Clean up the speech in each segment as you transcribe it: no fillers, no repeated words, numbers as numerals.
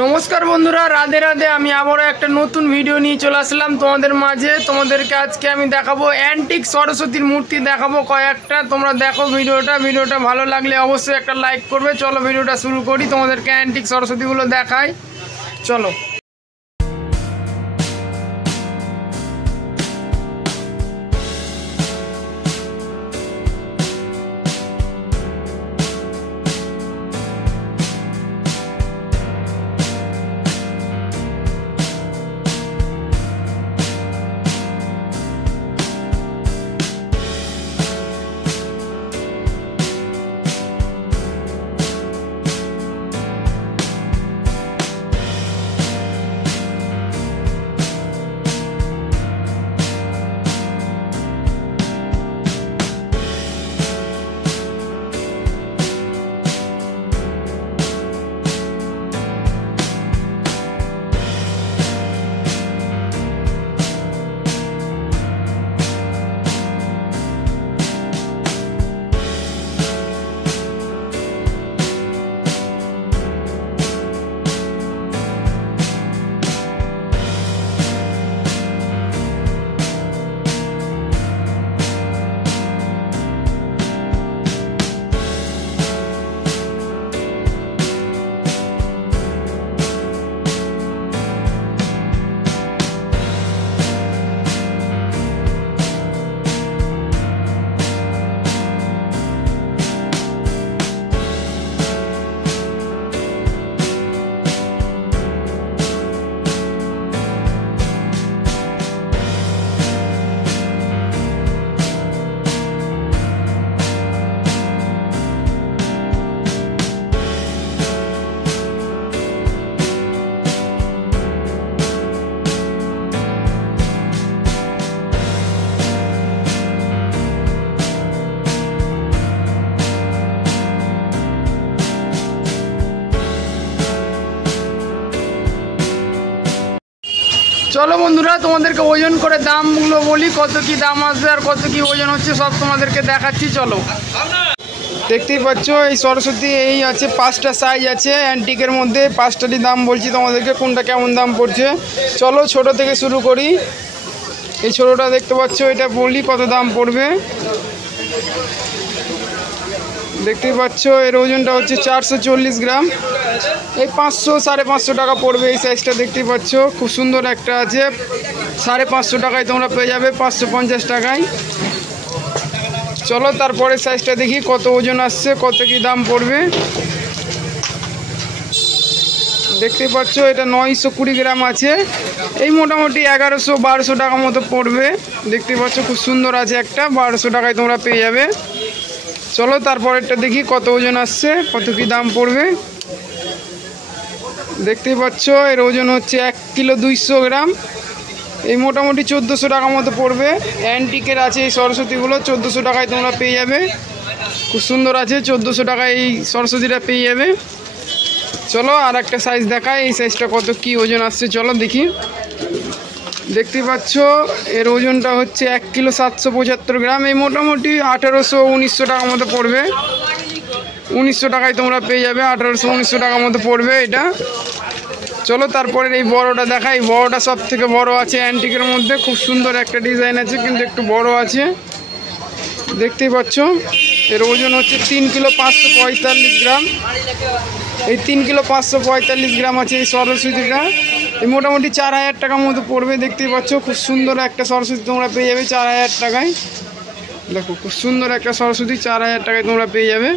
নমস্কার বন্ধুরা, রাধে রাধে। আমি আবারও একটা নতুন ভিডিও নিয়ে চলে আসলাম তোমাদের মাঝে। তোমাদেরকে আজকে আমি দেখাবো অ্যান্টিক সরস্বতীর মূর্তি দেখাবো কয়েকটা। তোমরা দেখো ভিডিওটা ভালো লাগলে অবশ্যই একটা লাইক করবে। চলো ভিডিওটা শুরু করি, তোমাদেরকে অ্যান্টিক সরস্বতীগুলো দেখাই। চলো। চলো বন্ধুরা, তোমাদেরকে ওজন করে দামগুলো বলি, কত কি দাম আসবে আর কত কি ওজন হচ্ছে সব তোমাদেরকে দেখাচ্ছি। চলো। দেখতেই পাচ্ছ এই সরস্বতী এই আছে, 5টা সাইজ আছে অ্যান্টিকের মধ্যে। 5টারই দাম বলছি তোমাদেরকে, কোনটা কেমন দাম পড়ছে। চলো ছোট থেকে শুরু করি। এই ছোটোটা দেখতে পাচ্ছ, এটা বলি কত দাম পড়বে। দেখতেই পাচ্ছ এর ওজনটা হচ্ছে 440 গ্রাম। এই 500-550 টাকা পড়বে এই সাইজটা। দেখতেই পাচ্ছ খুব সুন্দর একটা আছে, 550 টাকায় তোমরা পেয়ে যাবে, 550 টাকায়। চলো তারপরে সাইজটা দেখি কত ওজন আসছে, কত কি দাম পড়বে। দেখতেই পাচ্ছ এটা 920 গ্রাম আছে। এই মোটামুটি 1100-1200 টাকা মতো পড়বে। দেখতেই পাচ্ছ খুব সুন্দর আছে একটা, 1200 টাকায় তোমরা পেয়ে যাবে। চলো তারপরেরটা দেখি কত ওজন আসছে, কত কি দাম পড়বে। দেখতেই পাচ্ছ এর ওজন হচ্ছে 1 কিলো 200 গ্রাম। এই মোটামুটি 1400 টাকা মতো পড়বে। অ্যান্টিকের আছে এই সরস্বতীগুলো, 1400 টাকায় তোমরা পেয়ে যাবে। খুব সুন্দর আছে, 1400 টাকায় এই সরস্বতীটা পেয়ে যাবে। চলো আর একটা সাইজ দেখায়, এই সাইজটা কত কি ওজন আসছে চলো দেখি। দেখতেই পাচ্ছ এর ওজনটা হচ্ছে 1 কিলো 775 গ্রাম। এই মোটামুটি 1800-1900 টাকা মতো পড়বে। 1900 টাকায় তোমরা পেয়ে যাবে, 1800-1900 টাকা মতো পড়বে এটা। চলো তারপরে এই বড়টা দেখাই। বড়টা সব থেকে বড় আছে অ্যান্টিকের মধ্যে, খুব সুন্দর একটা ডিজাইন আছে কিন্তু একটু বড় আছে। দেখতেই পাচ্ছ এর ওজন হচ্ছে 3 কিলো 545 গ্রাম। এই 3 কিলো 545 গ্রাম আছে এই সরস্বতীটা। এই মোটামুটি 4000 টাকা মতো পড়বে। দেখতেই পাচ্ছ খুব সুন্দর একটা সরস্বতী তোমরা পেয়ে যাবে 4000 টাকায়। দেখো খুব সুন্দর একটা সরস্বতী 4000 টাকায় তোমরা পেয়ে যাবে।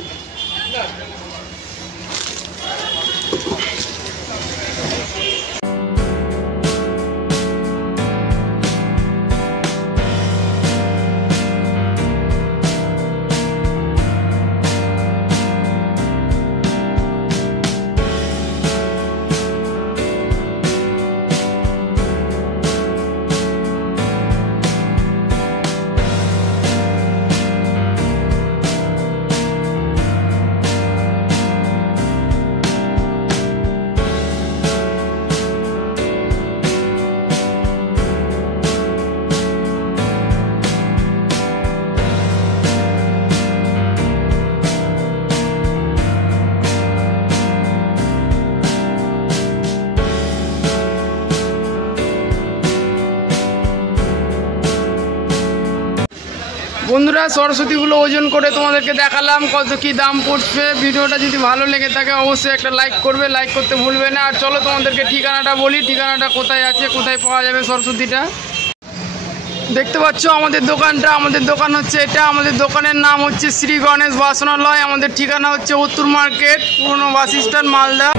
বন্ধুরা সরস্বতীগুলো ওজন করে তোমাদেরকে দেখালাম কত কি দাম পড়ছে। ভিডিওটা যদি ভালো লেগে থাকে অবশ্যই একটা লাইক করবে, লাইক করতে ভুলবে না। আর চলো তোমাদেরকে ঠিকানাটা বলি, ঠিকানাটা কোথায় আছে, কোথায় পাওয়া যাবে সরস্বতীটা। দেখতে পাচ্ছ আমাদের দোকানটা, আমাদের দোকান হচ্ছে এটা। আমাদের দোকানের নাম হচ্ছে শ্রী গণেশ বাসনালয়। আমাদের ঠিকানা হচ্ছে উত্তর মার্কেট, পুরনো বাস স্ট্যান্ড, মালদা।